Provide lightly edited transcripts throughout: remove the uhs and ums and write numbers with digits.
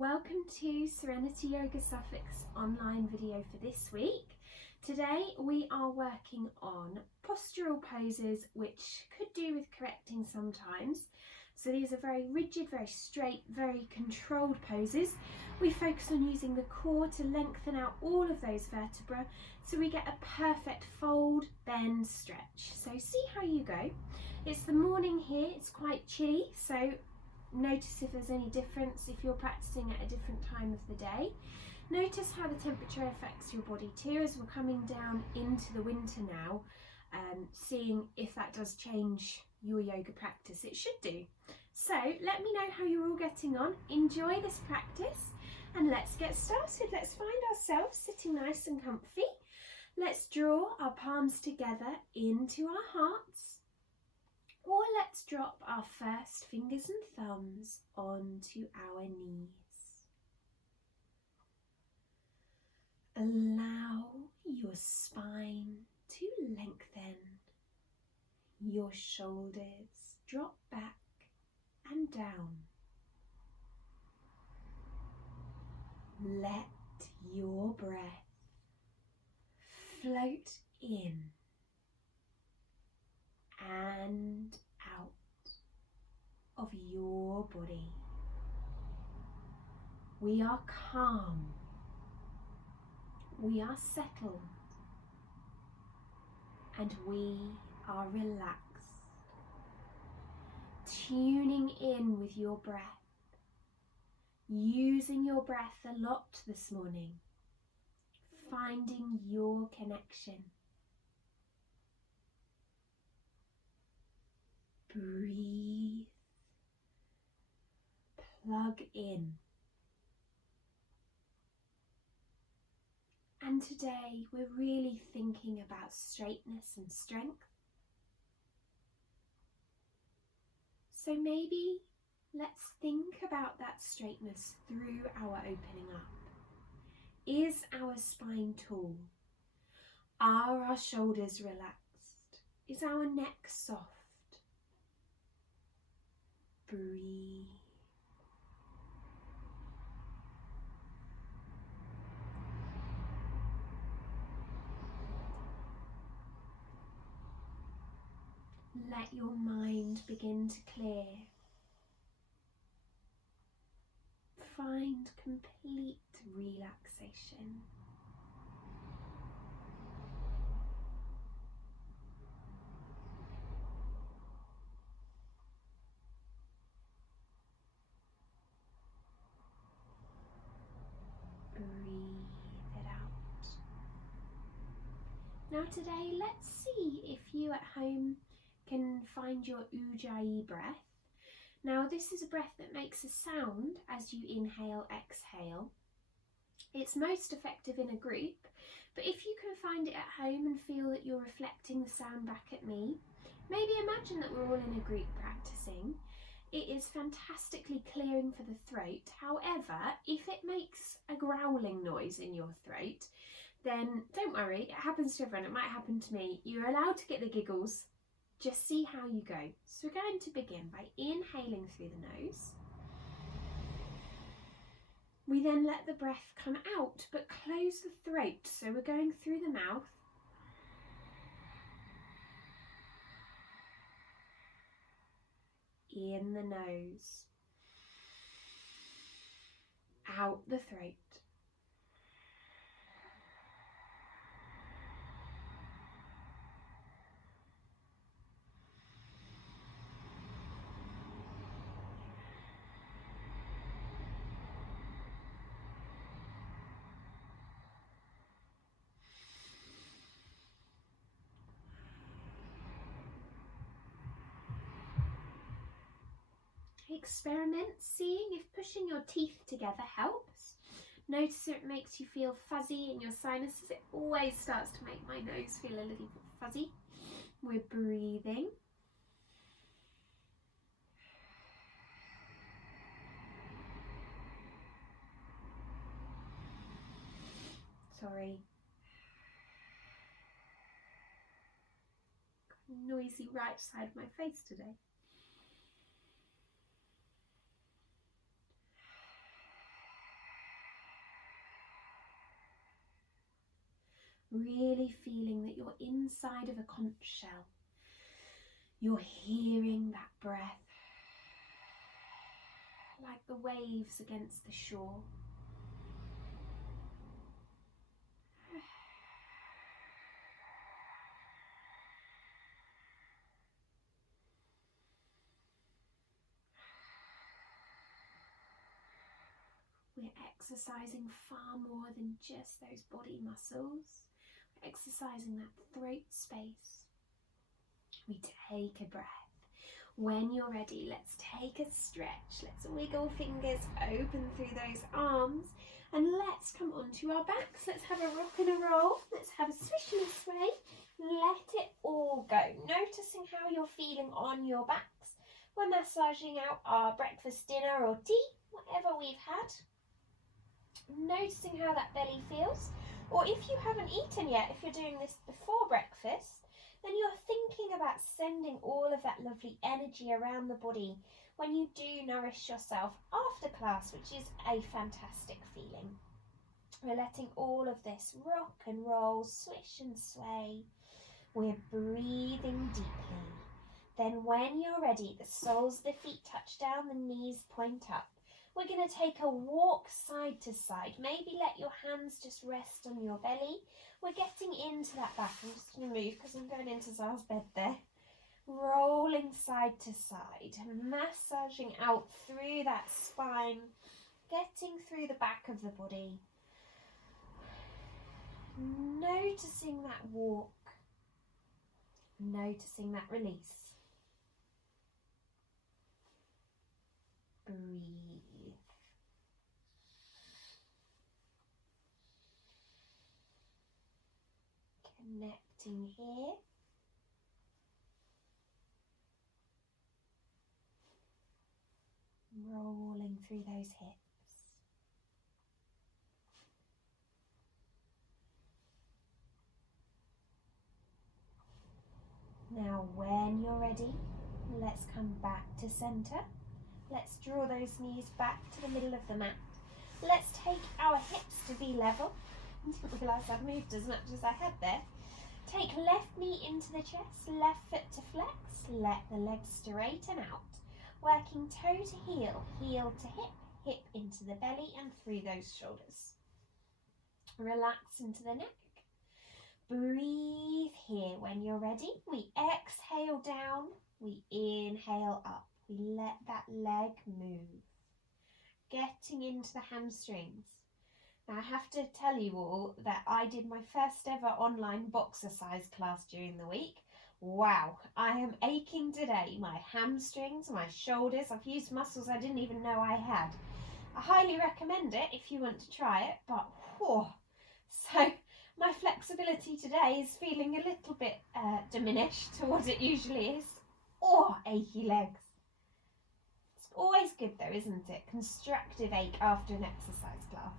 Welcome to Serenity Yoga Suffolk's online video for this week. Today we are working on postural poses, which could do with correcting sometimes. So these are very rigid, very straight, very controlled poses. We focus on using the core to lengthen out all of those vertebrae so we get a perfect fold, bend, stretch. So see how you go. It's the morning here, it's quite chilly, so notice if there's any difference if you're practicing at a different time of the day. Notice how the temperature affects your body too as we're coming down into the winter now, seeing if that does change your yoga practice. It should do. So let me know how you're all getting on. Enjoy this practice and let's get started. Let's find ourselves sitting nice and comfy. Let's draw our palms together into our hearts. Or let's drop our first fingers and thumbs onto our knees. Allow your spine to lengthen. Your shoulders drop back and down. Let your breath float in and out of your body. We are calm. We are settled. And we are relaxed. Tuning in with your breath. Using your breath a lot this morning. Finding your connection. Breathe, plug in. And today we're really thinking about straightness and strength. So maybe let's think about that straightness through our opening up. Is our spine tall? Are our shoulders relaxed? Is our neck soft? Breathe. Let your mind begin to clear. Find complete relaxation. Breathe it out. Now today, let's see if you at home can find your Ujjayi breath. Now this is a breath that makes a sound as you inhale, exhale. It's most effective in a group, but if you can find it at home and feel that you're reflecting the sound back at me, maybe imagine that we're all in a group practicing. It is fantastically clearing for the throat. However, if it makes a growling noise in your throat, then don't worry, it happens to everyone, it might happen to me. You're allowed to get the giggles, just see how you go. So we're going to begin by inhaling through the nose. We then let the breath come out, but close the throat. So we're going through the mouth. In the nose, out the throat. Experiment seeing if pushing your teeth together helps. Notice if it makes you feel fuzzy in your sinuses. It always starts to make my nose feel a little bit fuzzy. We're breathing. Sorry. Noisy right side of my face today. Really feeling that you're inside of a conch shell. You're hearing that breath like the waves against the shore. We're exercising far more than just those body muscles. We're exercising that throat space. We take a breath. When you're ready, let's take a stretch. Let's wiggle fingers, open through those arms, and let's come onto our backs. Let's have a rock and a roll. Let's have a swish and a sway. Let it all go. Noticing how you're feeling on your backs. We're massaging out our breakfast, dinner or tea, whatever we've had. Noticing how that belly feels. Or if you haven't eaten yet, if you're doing this before breakfast, then you're thinking about sending all of that lovely energy around the body when you do nourish yourself after class, which is a fantastic feeling. We're letting all of this rock and roll, swish and sway. We're breathing deeply. Then when you're ready, the soles of the feet touch down, the knees point up. We're going to take a walk side to side. Maybe let your hands just rest on your belly. We're getting into that back. I'm just going to move because I'm going into Zara's bed there. Rolling side to side, massaging out through that spine, getting through the back of the body. Noticing that walk, noticing that release. Breathe. Connecting here. Rolling through those hips. Now when you're ready, let's come back to center. Let's draw those knees back to the middle of the mat. Let's take our hips to be level. I didn't realise I'd moved as much as I had there. Take left knee into the chest, left foot to flex. Let the legs straighten out. Working toe to heel, heel to hip, hip into the belly and through those shoulders. Relax into the neck. Breathe here. When you're ready, we exhale down, we inhale up. We let that leg move. Getting into the hamstrings. Now I have to tell you all that I did my first ever online boxercise class during the week. Wow, I am aching today. My hamstrings, my shoulders, I've used muscles I didn't even know I had. I highly recommend it if you want to try it, but whew. So my flexibility today is feeling a little bit diminished to what it usually is. Oh, achy legs. It's always good though, isn't it? Constructive ache after an exercise class.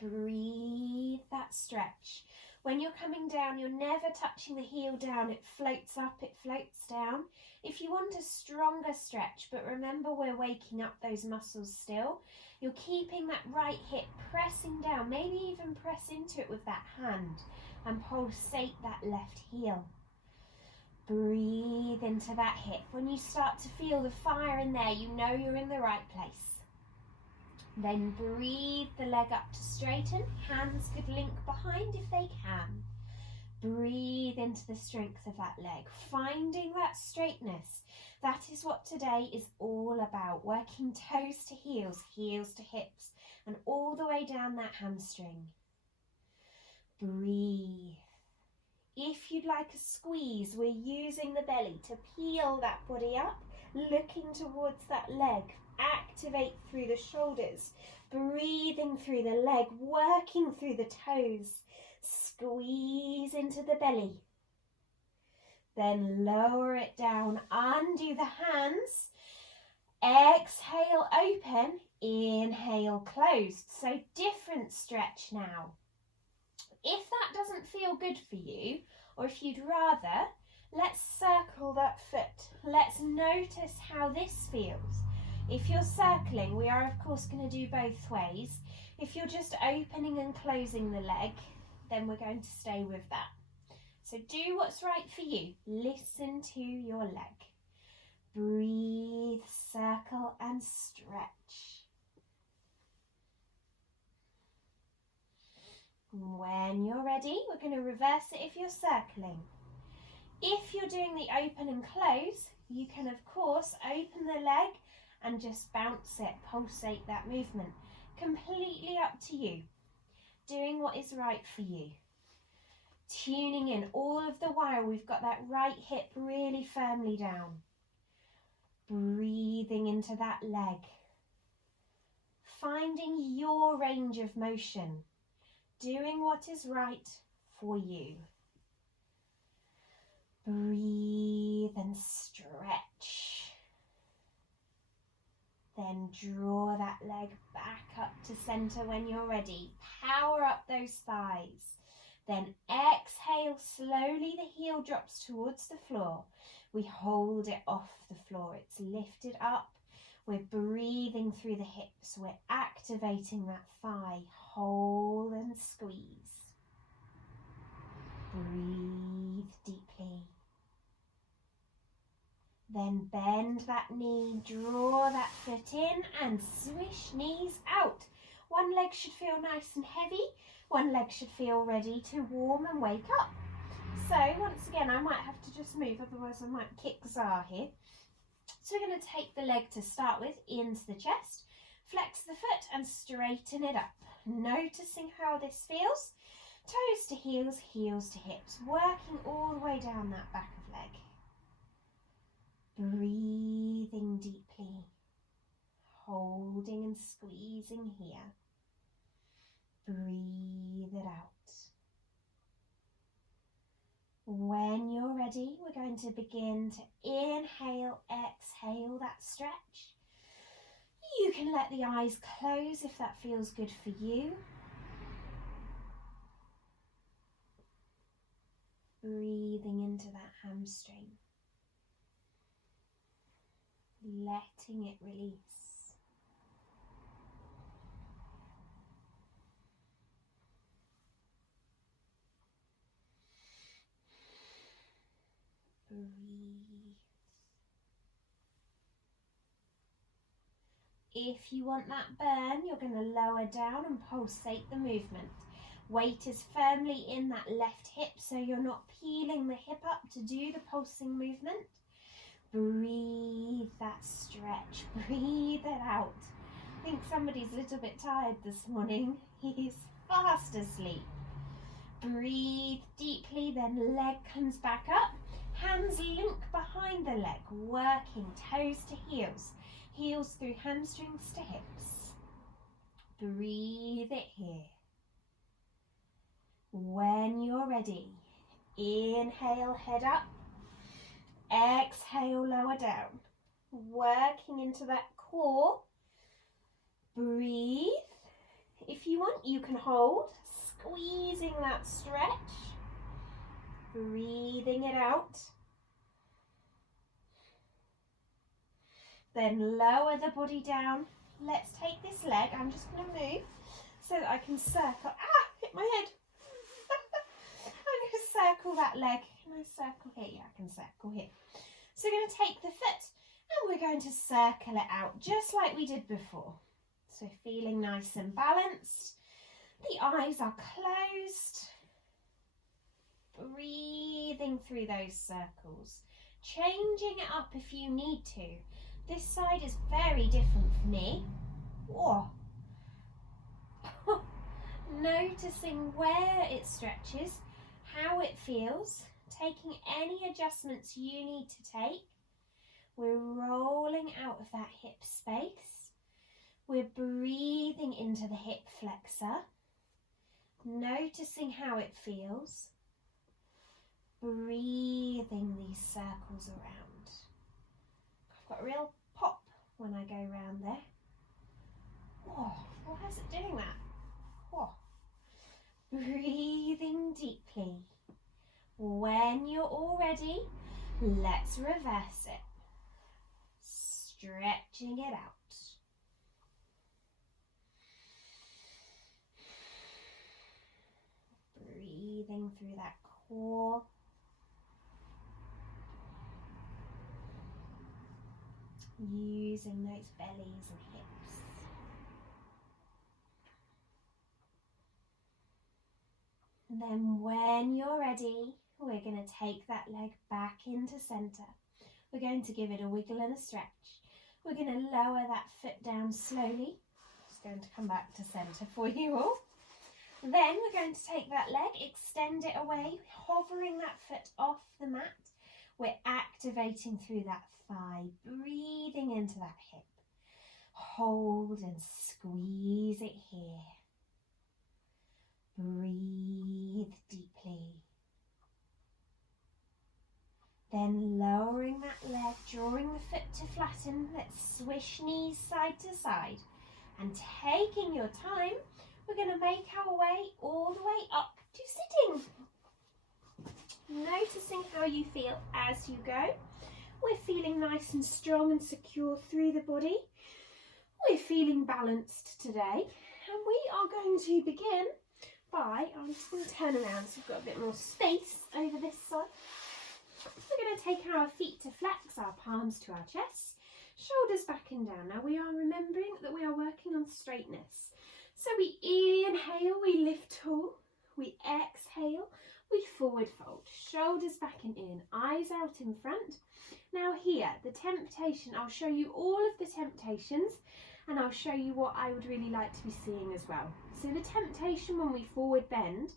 Breathe that stretch. When you're coming down, you're never touching the heel down. It floats up, it floats down. If you want a stronger stretch, but remember we're waking up those muscles still, you're keeping that right hip pressing down, maybe even press into it with that hand and pulsate that left heel. Breathe into that hip. When you start to feel the fire in there, you know you're in the right place. Then breathe the leg up to straighten. Hands could link behind if they can. Breathe into the strength of that leg, finding that straightness. That is what today is all about, working toes to heels, heels to hips, and all the way down that hamstring. Breathe. If you'd like a squeeze, we're using the belly to peel that body up, looking towards that leg. Activate through the shoulders, breathing through the leg, working through the toes. Squeeze into the belly. Then lower it down, undo the hands. Exhale, open. Inhale, closed. So different stretch now. If that doesn't feel good for you, or if you'd rather, let's circle that foot. Let's notice how this feels. If you're circling, we are of course going to do both ways. If you're just opening and closing the leg, then we're going to stay with that. So do what's right for you. Listen to your leg. Breathe, circle and stretch. When you're ready, we're going to reverse it if you're circling. If you're doing the open and close, you can of course open the leg and just bounce it, pulsate that movement. Completely up to you. Doing what is right for you. Tuning in all of the while we've got that right hip really firmly down. Breathing into that leg. Finding your range of motion. Doing what is right for you. Breathe and stretch. Then draw that leg back up to centre when you're ready. Power up those thighs. Then exhale slowly, the heel drops towards the floor. We hold it off the floor. It's lifted up. We're breathing through the hips. We're activating that thigh. Hold and squeeze. Breathe deeply. Then bend that knee, draw that foot in and swish knees out. One leg should feel nice and heavy. One leg should feel ready to warm and wake up. So once again, I might have to just move, otherwise I might kick Zah here. So we're going to take the leg to start with into the chest, flex the foot and straighten it up. Noticing how this feels. Toes to heels, heels to hips, working all the way down that back of leg. Breathing deeply, holding and squeezing here. Breathe it out. When you're ready, we're going to begin to inhale, exhale that stretch. You can let the eyes close if that feels good for you. Breathing into that hamstring. Letting it release. Breathe. If you want that burn, you're going to lower down and pulsate the movement. Weight is firmly in that left hip, so you're not peeling the hip up to do the pulsing movement. Breathe that stretch. Breathe it out. I think somebody's a little bit tired this morning. He's fast asleep. Breathe deeply, then leg comes back up. Hands link behind the leg, working toes to heels. Heels through hamstrings to hips. Breathe it here. When you're ready, inhale, head up. Exhale, lower down. Working into that core. Breathe. If you want, you can hold, squeezing that stretch. Breathing it out. Then lower the body down. Let's take this leg. I'm just going to move so that I can circle. Ah, hit my head. I'm going to circle that leg. Can I circle here? Yeah, I can circle here. So we're going to take the foot and we're going to circle it out just like we did before. So feeling nice and balanced. The eyes are closed. Breathing through those circles. Changing it up if you need to. This side is very different for me. Whoa. Noticing where it stretches, how it feels, taking any adjustments you need to take. We're rolling out of that hip space. We're breathing into the hip flexor, noticing how it feels. Breathing these circles around. I've got a real pop when I go around there. Whoa, why is it doing that? Whoa. Breathing deeply. When you're all ready, let's reverse it. stretching it out. Breathing through that core. Using those bellies and hips. And then when you're ready, we're going to take that leg back into centre. We're going to give it a wiggle and a stretch. We're going to lower that foot down slowly. Just going to come back to centre for you all. Then we're going to take that leg, extend it away, hovering that foot off the mat. We're activating through that thigh, breathing into that hip. Hold and squeeze it here. Breathe deeply. Then lowering that leg, drawing the foot to flatten. Let's swish knees side to side. And taking your time, we're going to make our way all the way up to sitting. Noticing how you feel as you go. We're feeling nice and strong and secure through the body. We're feeling balanced today. And we are going to begin by, I'm just going to turn around so we've got a bit more space over this side. We're going to take our feet to flex, our palms to our chest, shoulders back and down. Now we are remembering that we are working on straightness. So we inhale, we lift tall, we exhale, we forward fold, shoulders back and in, eyes out in front. Now here, the temptation, I'll show you all of the temptations and I'll show you what I would really like to be seeing as well. So the temptation when we forward bend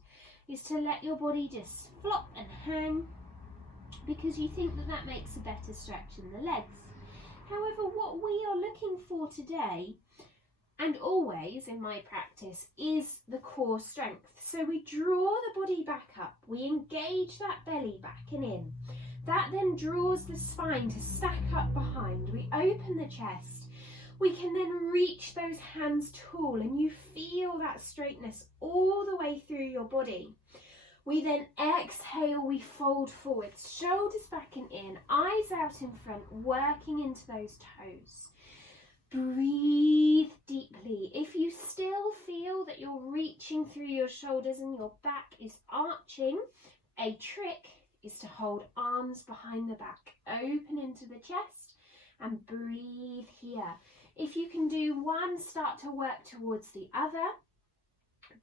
is to let your body just flop and hang because you think that that makes a better stretch in the legs. However, what we are looking for today and always in my practice is the core strength. So we draw the body back up, we engage that belly back and in. That then draws the spine to stack up behind. We open the chest. We can then reach those hands tall and you feel that straightness all the way through your body. We then exhale, we fold forwards, shoulders back and in, eyes out in front, working into those toes. Breathe deeply. If you still feel that you're reaching through your shoulders and your back is arching, a trick is to hold arms behind the back, open into the chest and breathe here. If you can do one, start to work towards the other,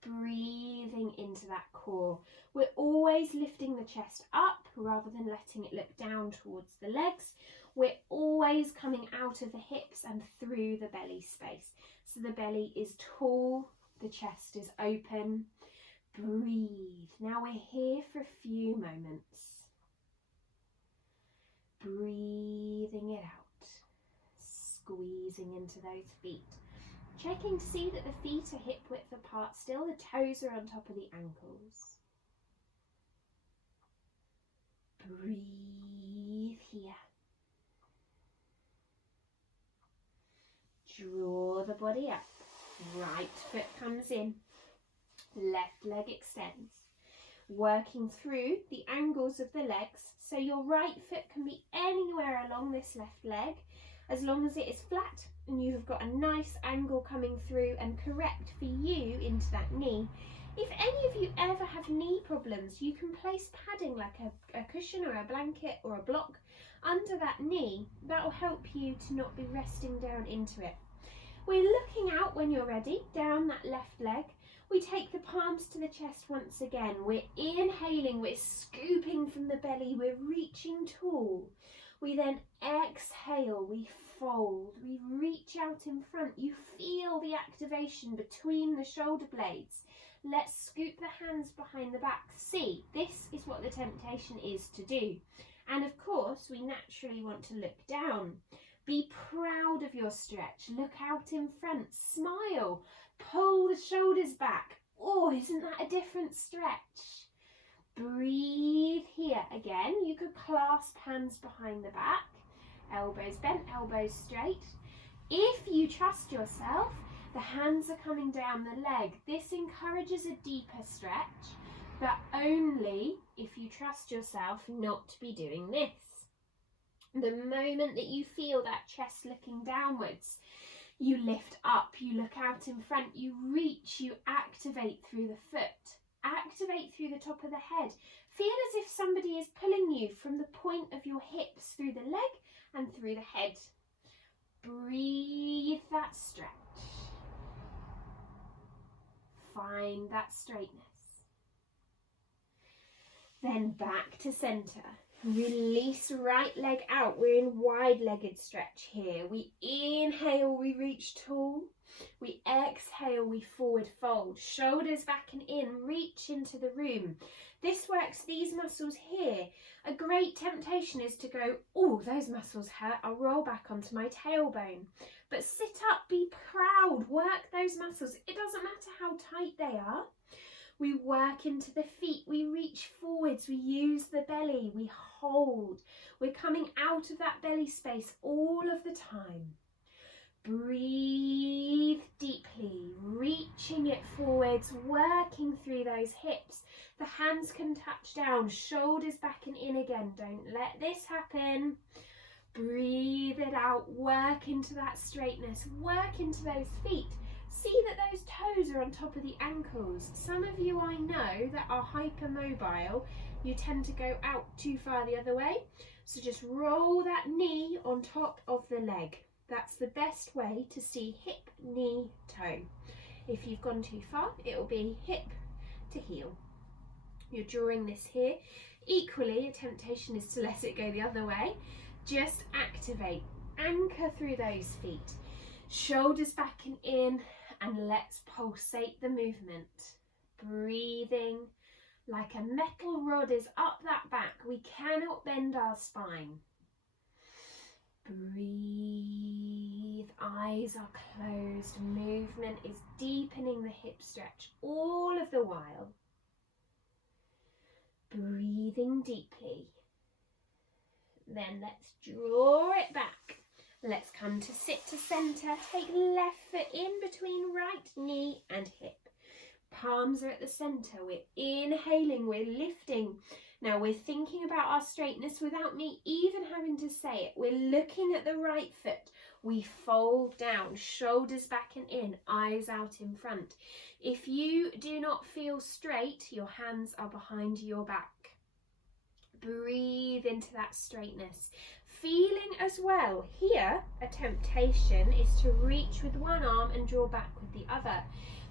breathing into that core. We're always lifting the chest up rather than letting it look down towards the legs. We're always coming out of the hips and through the belly space. So the belly is tall, the chest is open. Breathe. Now we're here for a few moments. Breathing it out. Squeezing into those feet. Checking to see that the feet are hip width apart still, the toes are on top of the ankles. Breathe here. Draw the body up. Right foot comes in. Left leg extends. Working through the angles of the legs, so your right foot can be anywhere along this left leg, as long as it is flat and you have got a nice angle coming through and correct for you into that knee. If any of you ever have knee problems, you can place padding like a cushion or a blanket or a block under that knee. That will help you to not be resting down into it. We're looking out when you're ready, down that left leg. We take the palms to the chest once again. We're inhaling, we're scooping from the belly, we're reaching tall. We then exhale, we fold, we reach out in front. You feel the activation between the shoulder blades. Let's scoop the hands behind the back. See, this is what the temptation is to do. And of course, we naturally want to look down. Be proud of your stretch. Look out in front, smile, pull the shoulders back. Oh, isn't that a different stretch? Breathe here. Again, you could clasp hands behind the back, elbows bent, elbows straight. If you trust yourself, the hands are coming down the leg. This encourages a deeper stretch, but only if you trust yourself not to be doing this. The moment that you feel that chest looking downwards, you lift up, you look out in front, you reach, you activate through the foot, activate through the top of the head. Feel as if somebody is pulling you from the point of your hips through the leg and through the head. Breathe that stretch. Find that straightness. Then back to centre. Release right leg out. We're in wide-legged stretch here. We inhale, we reach tall. We exhale, we forward fold. Shoulders back and in, reach into the room. This works these muscles here. A great temptation is to go, oh, those muscles hurt. I'll roll back onto my tailbone. But sit up, be proud, work those muscles. It doesn't matter how tight they are. We work into the feet, we reach forwards, we use the belly, we hold. We're coming out of that belly space all of the time. Breathe deeply, reaching it forwards, working through those hips. The hands can touch down, shoulders back and in again. Don't let this happen. Breathe it out, work into that straightness, work into those feet. See that those toes are on top of the ankles. Some of you I know that are hypermobile, you tend to go out too far the other way. So just roll that knee on top of the leg. That's the best way to see hip, knee, toe. If you've gone too far, it'll be hip to heel. You're drawing this here. Equally, a temptation is to let it go the other way. Just activate, anchor through those feet. Shoulders back and in, and let's pulsate the movement. Breathing like a metal rod is up that back. We cannot bend our spine. Breathe, eyes are closed, movement is deepening the hip stretch all of the while. Breathing deeply. Then let's draw it back. Let's come to sit to centre. Take left foot in between right knee and hip. Palms are at the centre. We're inhaling, we're lifting. Now we're thinking about our straightness without me even having to say it. We're looking at the right foot. We fold down, shoulders back and in, eyes out in front. If you do not feel straight, your hands are behind your back. Breathe into that straightness. Feeling as well, here a temptation is to reach with one arm and draw back with the other.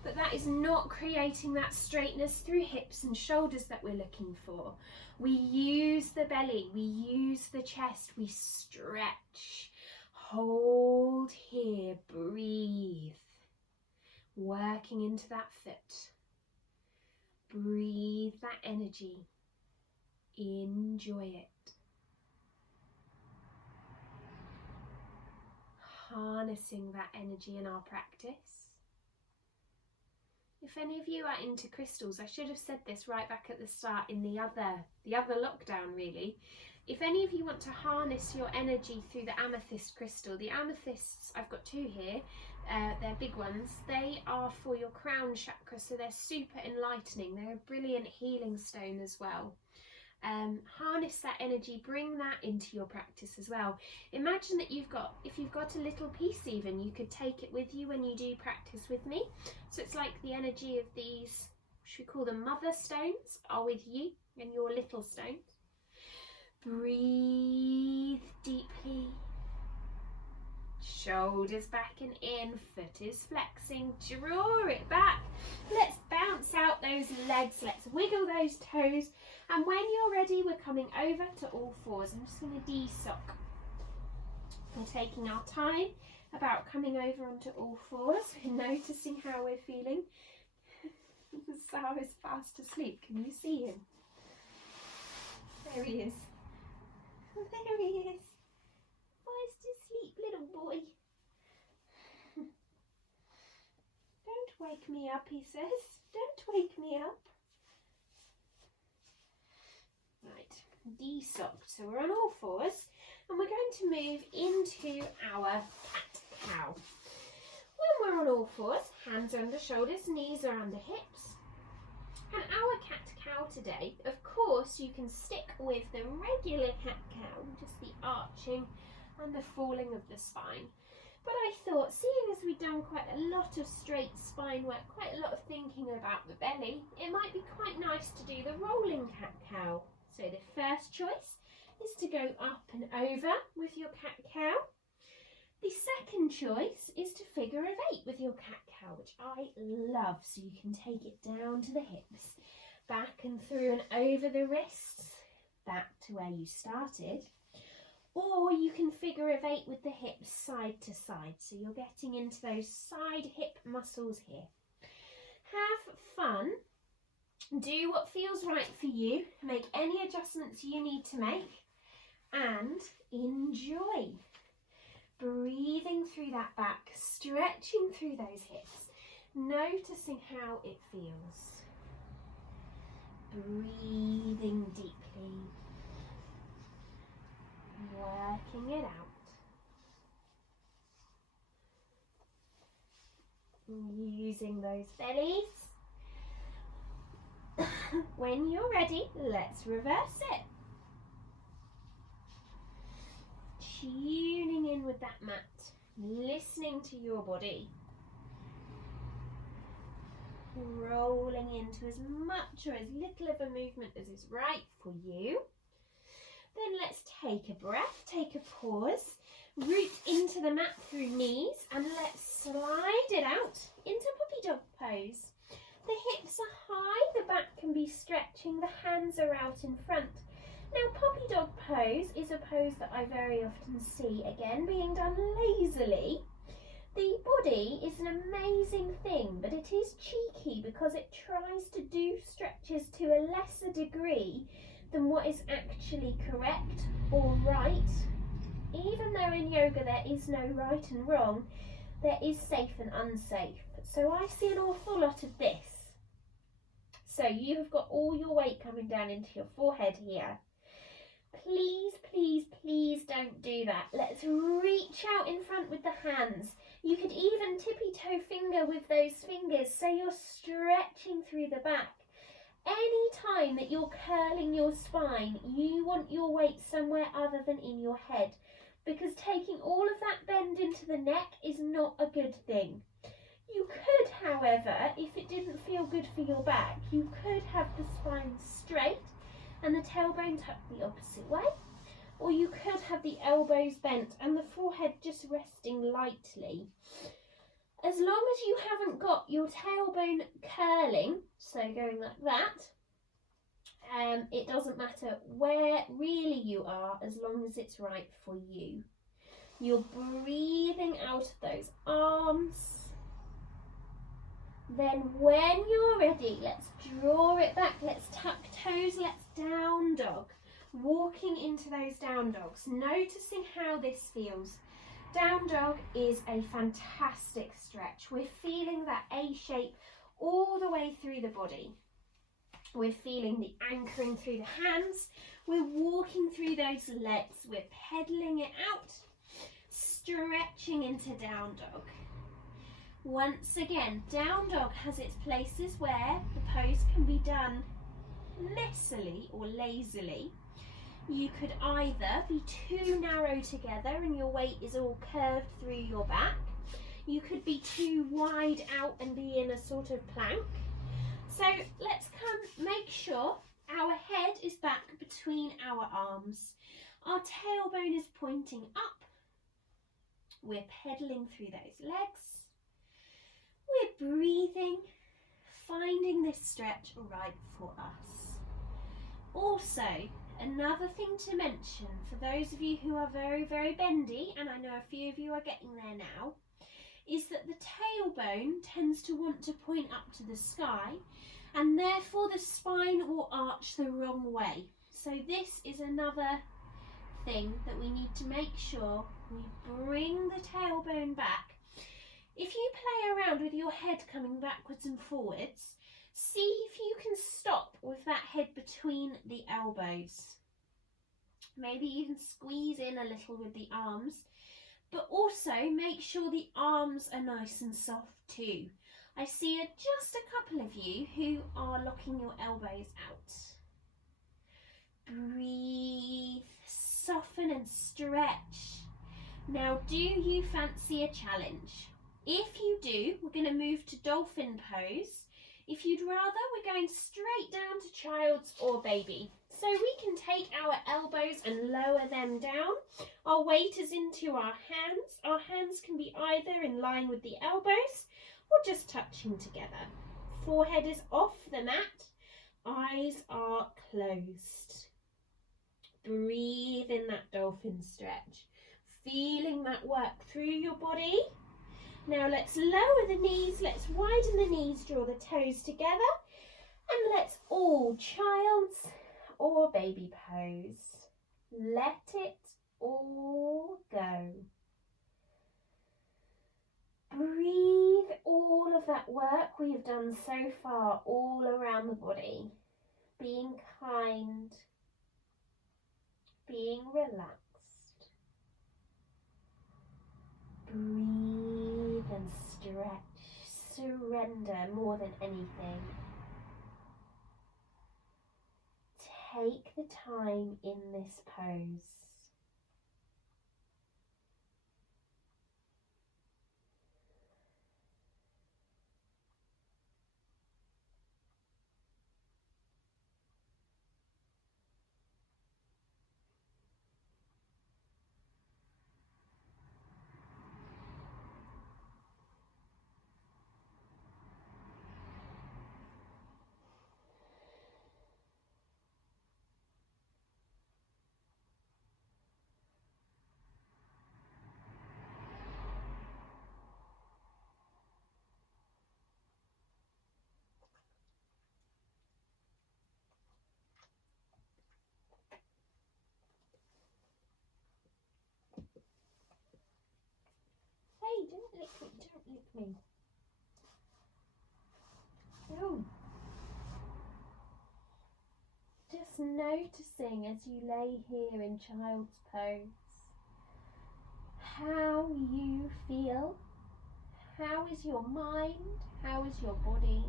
But that is not creating that straightness through hips and shoulders that we're looking for. We use the belly, we use the chest, we stretch. Hold here, breathe. Working into that foot. Breathe that energy. Enjoy it. Harnessing that energy in our practice. If any of you are into crystals, I should have said this right back at the start in the other lockdown really. If any of you want to harness your energy through the amethyst crystal, the amethysts, I've got two here, they're big ones. They are for your crown chakra, so they're super enlightening. They're a brilliant healing stone as well. Harness that energy, bring that into your practice as well. Imagine that if you've got a little piece even, you could take it with you when you do practice with me. So it's like the energy of these, should we call them mother stones, are with you and your little stones. Breathe deeply. Shoulders back and in, foot is flexing, draw it back. Let's bounce out those legs, let's wiggle those toes. And when you're ready, we're coming over to all fours. I'm just going to de-sock. We're taking our time about coming over onto all fours. We're noticing how we're feeling. Sal is fast asleep. Can you see him? There he is. There he is. Fast asleep, little boy. Don't wake me up, he says. Don't wake me up. Right, de-socked. So we're on all fours and we're going to move into our cat-cow. When we're on all fours, hands under shoulders, knees are under hips. And our cat-cow today, of course, you can stick with the regular cat-cow, just the arching and the falling of the spine. But I thought, seeing as we've done quite a lot of straight spine work, quite a lot of thinking about the belly, it might be quite nice to do the rolling cat-cow. So the first choice is to go up and over with your cat-cow. The second choice is to figure of 8 with your cat-cow, which I love, so you can take it down to the hips, back and through and over the wrists, back to where you started. Or you can figure of 8 with the hips side to side, so you're getting into those side hip muscles here. Have fun, do what feels right for you, make any adjustments you need to make, and enjoy. Breathing through that back, stretching through those hips, noticing how it feels. Breathing deeply, working it out. Using those bellies. When you're ready, let's reverse it. Tuning in with that mat, listening to your body. Rolling into as much or as little of a movement as is right for you. Then let's take a breath, take a pause, root into the mat through knees, and let's slide it out into puppy dog pose. The hips are high, the back can be stretching, the hands are out in front. Now, puppy dog pose is a pose that I very often see, again, being done lazily. The body is an amazing thing, but it is cheeky because it tries to do stretches to a lesser degree than what is actually correct or right. Even though in yoga there is no right and wrong, there is safe and unsafe. So I see an awful lot of this. So you have got all your weight coming down into your forehead here. Please, please, please don't do that. Let's reach out in front with the hands. You could even tippy toe finger with those fingers so you're stretching through the back. Any time that you're curling your spine, you want your weight somewhere other than in your head, because taking all of that bend into the neck is not a good thing. You could, however, if it didn't feel good for your back, you could have the spine straight and the tailbone tucked the opposite way, or you could have the elbows bent and the forehead just resting lightly. As long as you haven't got your tailbone curling, so going like that, it doesn't matter where really you are as long as it's right for you. You're breathing out of those arms. Then when you're ready, let's draw it back, let's tuck toes, let's down dog. Walking into those down dogs, noticing how this feels. Down dog is a fantastic stretch. We're feeling that A shape all the way through the body. We're feeling the anchoring through the hands. We're walking through those legs. We're pedaling it out, stretching into down dog. Once again, down dog has its places where the pose can be done messily or lazily. You could either be too narrow together and your weight is all curved through your back. You could be too wide out and be in a sort of plank. So let's make sure our head is back between our arms. Our tailbone is pointing up. We're pedaling through those legs. We're breathing, finding this stretch right for us. Also, another thing to mention for those of you who are very, very bendy, and I know a few of you are getting there now, is that the tailbone tends to want to point up to the sky, and therefore the spine will arch the wrong way. So this is another thing that we need to make sure we bring the tailbone back. If you play around with your head coming backwards and forwards, see if you can stop with that head between the elbows. Maybe you can squeeze in a little with the arms, but also make sure the arms are nice and soft too. I see just a couple of you who are locking your elbows out. Breathe, soften and stretch. Now, do you fancy a challenge? If you do, we're going to move to Dolphin Pose. If you'd rather, we're going straight down to Child's or Baby. So we can take our elbows and lower them down. Our weight is into our hands. Our hands can be either in line with the elbows or just touching together. Forehead is off the mat. Eyes are closed. Breathe in that dolphin stretch. Feeling that work through your body. Now let's lower the knees, let's widen the knees, draw the toes together, and let's all Child's or Baby pose. Let it all go. Breathe all of that work we have done so far all around the body. Being kind, being relaxed. Breathe and stretch. Surrender more than anything. Take the time in this pose. Hey, don't lick me, don't lick me. No. Just noticing as you lay here in Child's Pose, how you feel, how is your mind, how is your body.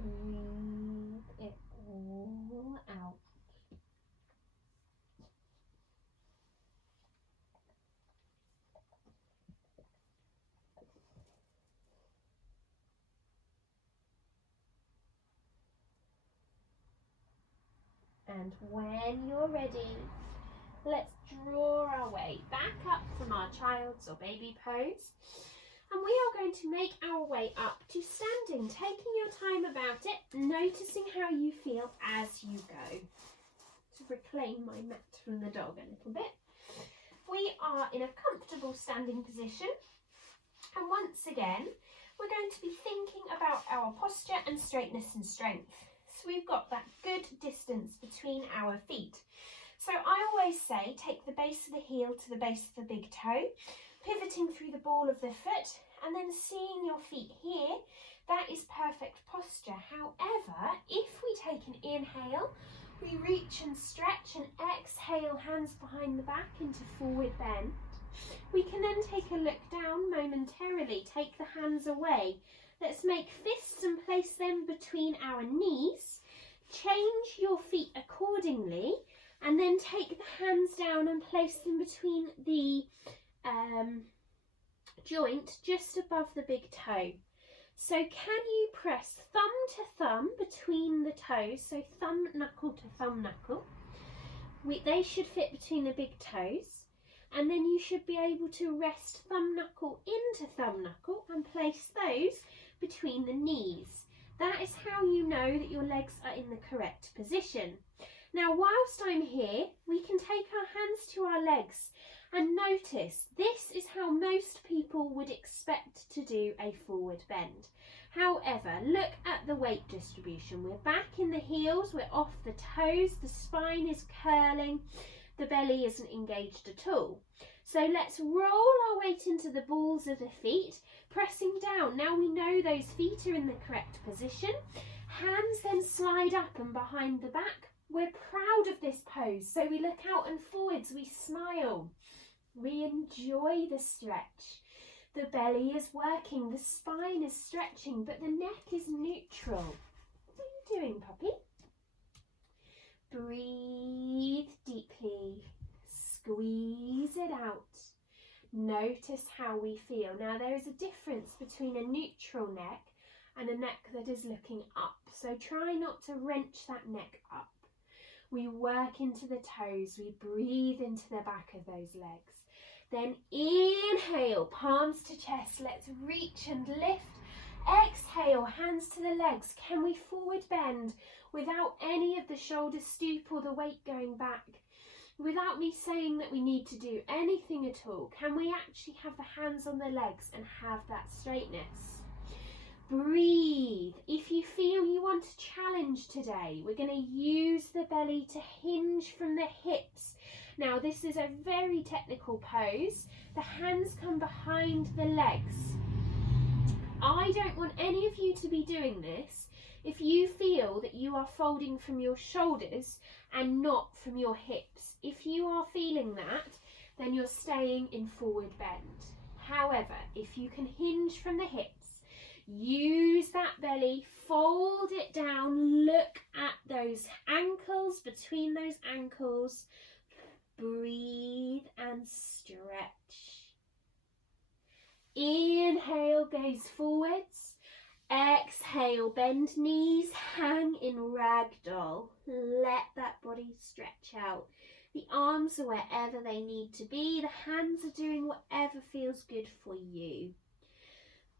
Breathe it all out. And when you're ready, let's draw our way back up from our Child's or Baby pose. And we are going to make our way up to standing, taking your time about it, noticing how you feel as you go. To reclaim my mat from the dog a little bit. We are in a comfortable standing position. And once again, we're going to be thinking about our posture and straightness and strength. So we've got that good distance between our feet. So I always say take the base of the heel to the base of the big toe, pivoting through the ball of the foot and then seeing your feet here. That is perfect posture. However, if we take an inhale, we reach and stretch and exhale, hands behind the back into forward bend. We can then take a look down momentarily, take the hands away. Let's make fists and place them between our knees. Change your feet accordingly and then take the hands down and place them between the joint just above the big toe. So can you press thumb to thumb between the toes, so thumb knuckle to thumb knuckle. They should fit between the big toes. And then you should be able to rest thumb knuckle into thumb knuckle and place those between the knees. That is how you know that your legs are in the correct position. Now, whilst I'm here, we can take our hands to our legs and notice this is how most people would expect to do a forward bend. However, look at the weight distribution. We're back in the heels, we're off the toes, the spine is curling, the belly isn't engaged at all. So let's roll our weight into the balls of the feet, pressing down. Now we know those feet are in the correct position. Hands then slide up and behind the back. We're proud of this pose, so we look out and forwards, we smile. We enjoy the stretch. The belly is working, the spine is stretching, but the neck is neutral. What are you doing, puppy? Breathe deeply. Squeeze it out. Notice how we feel. Now there is a difference between a neutral neck and a neck that is looking up. So try not to wrench that neck up. We work into the toes. We breathe into the back of those legs. Then inhale, palms to chest. Let's reach and lift. Exhale, hands to the legs. Can we forward bend without any of the shoulder stoop or the weight going back? Without me saying that we need to do anything at all, can we actually have the hands on the legs and have that straightness? Breathe. If you feel you want a challenge today, we're going to use the belly to hinge from the hips. Now this is a very technical pose. The hands come behind the legs. I don't want any of you to be doing this if you feel that you are folding from your shoulders and not from your hips. If you are feeling that, then you're staying in forward bend. However, if you can hinge from the hips, use that belly, fold it down, look at those ankles, between those ankles, breathe and stretch. Inhale, gaze forwards. Exhale, bend knees, hang in ragdoll. Let that body stretch out. The arms are wherever they need to be. The hands are doing whatever feels good for you.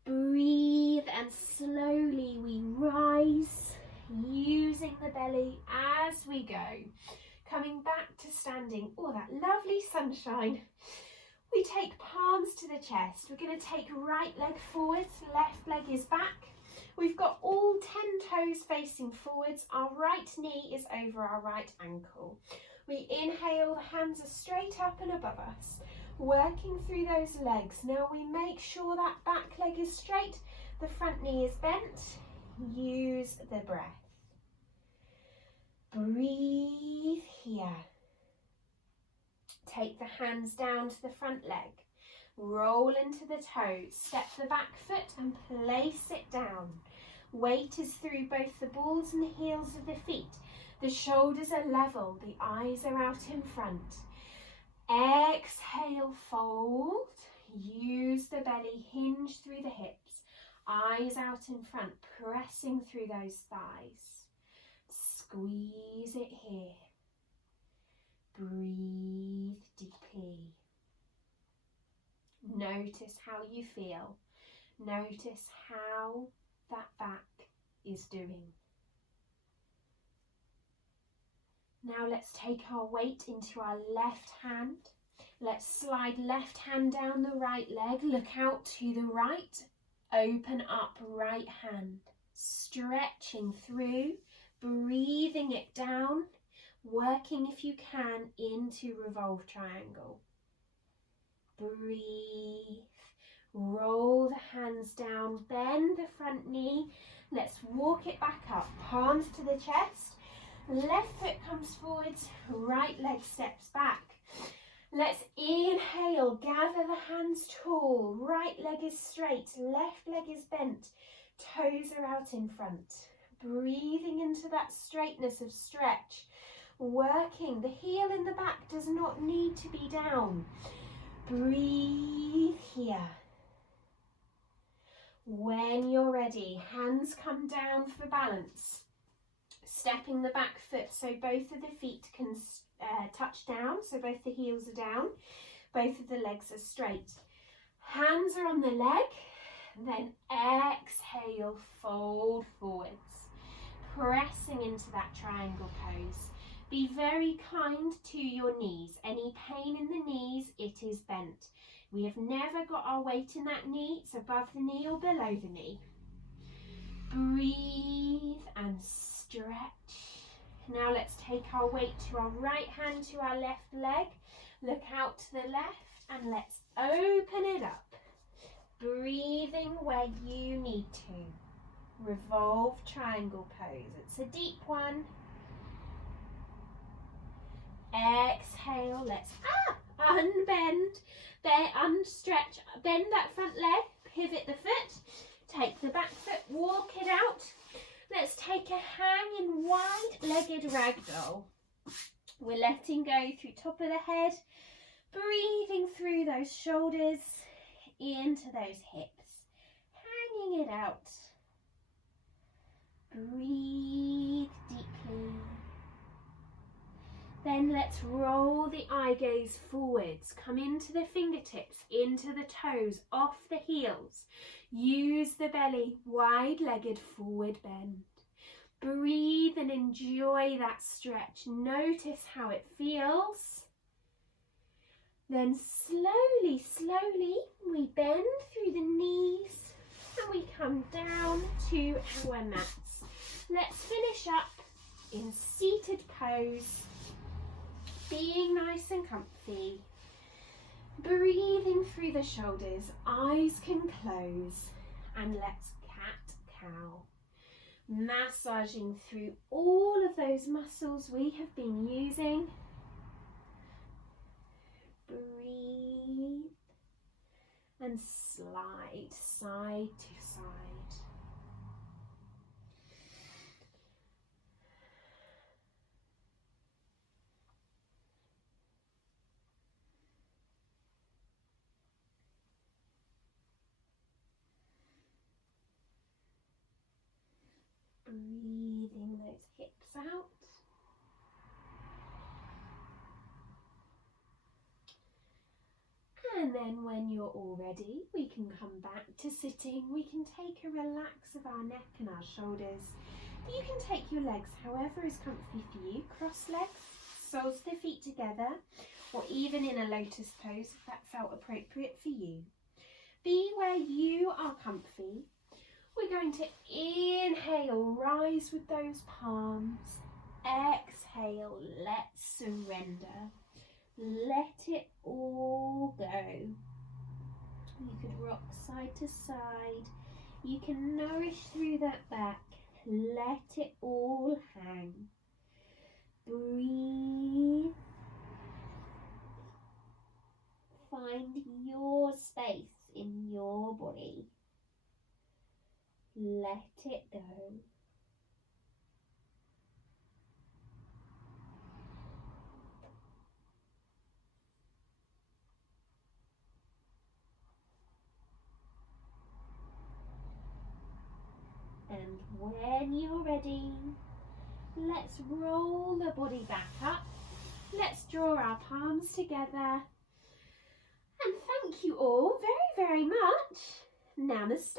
Breathe and slowly we rise, using the belly as we go. Coming back to standing. Oh, that lovely sunshine. We take palms to the chest. We're going to take right leg forwards, left leg is back. We've got all 10 toes facing forwards. Our right knee is over our right ankle. We inhale, the hands are straight up and above us, working through those legs. Now we make sure that back leg is straight, the front knee is bent. Use the breath. Breathe here. Take the hands down to the front leg. Roll into the toes. Step the back foot and place it down. Weight is through both the balls and the heels of the feet. The shoulders are level. The eyes are out in front. Exhale, fold. Use the belly, hinge through the hips. Eyes out in front, pressing through those thighs. Squeeze it here. Breathe deeply. Notice how you feel. Notice how that back is doing. Now let's take our weight into our left hand. Let's slide left hand down the right leg. Look out to the right. Open up right hand. Stretching through. Breathing it down. Working if you can into Revolve Triangle. Breathe. Roll the hands down. Bend the front knee. Let's walk it back up. Palms to the chest. Left foot comes forwards. Right leg steps back. Let's inhale. Gather the hands tall. Right leg is straight. Left leg is bent. Toes are out in front. Breathing into that straightness of stretch. Working. The heel in the back does not need to be down. Breathe here. When you're ready, hands come down for balance. Stepping the back foot so both of the feet can touch down, so both the heels are down, both of the legs are straight. Hands are on the leg, then exhale, fold forwards, pressing into that triangle pose. Be very kind to your knees. Any pain in the knees, it is bent. We have never got our weight in that knee. It's above the knee or below the knee. Breathe and stretch. Now let's take our weight to our right hand to our left leg. Look out to the left and let's open it up. Breathing where you need to. Revolve Triangle pose. It's a deep one. Exhale. Let's unbend. There, unstretch. Bend that front leg. Pivot the foot. Take the back foot. Walk it out. Let's take a hanging wide-legged ragdoll. We're letting go through top of the head. Breathing through those shoulders into those hips. Hanging it out. Breathe deeply. Then let's roll the eye gaze forwards. Come into the fingertips, into the toes, off the heels. Use the belly, wide-legged forward bend. Breathe and enjoy that stretch. Notice how it feels. Then slowly, slowly, we bend through the knees and we come down to our mats. Let's finish up in seated pose. Being nice and comfy, breathing through the shoulders, eyes can close, and let's cat-cow. Massaging through all of those muscles we have been using. Breathe and slide side to side. Breathing those hips out. And then when you're all ready, we can come back to sitting. We can take a relax of our neck and our shoulders. You can take your legs however is comfy for you. Cross legs, soles of the feet together, or even in a lotus pose if that felt appropriate for you. Be where you are comfy. We're going to inhale, rise with those palms. Exhale, let's surrender. Let it all go. You could rock side to side. You can nourish through that back. Let it all hang. Breathe. Find your space in your body. Let it go. And when you're ready, let's roll the body back up. Let's draw our palms together. And thank you all very, very much. Namaste.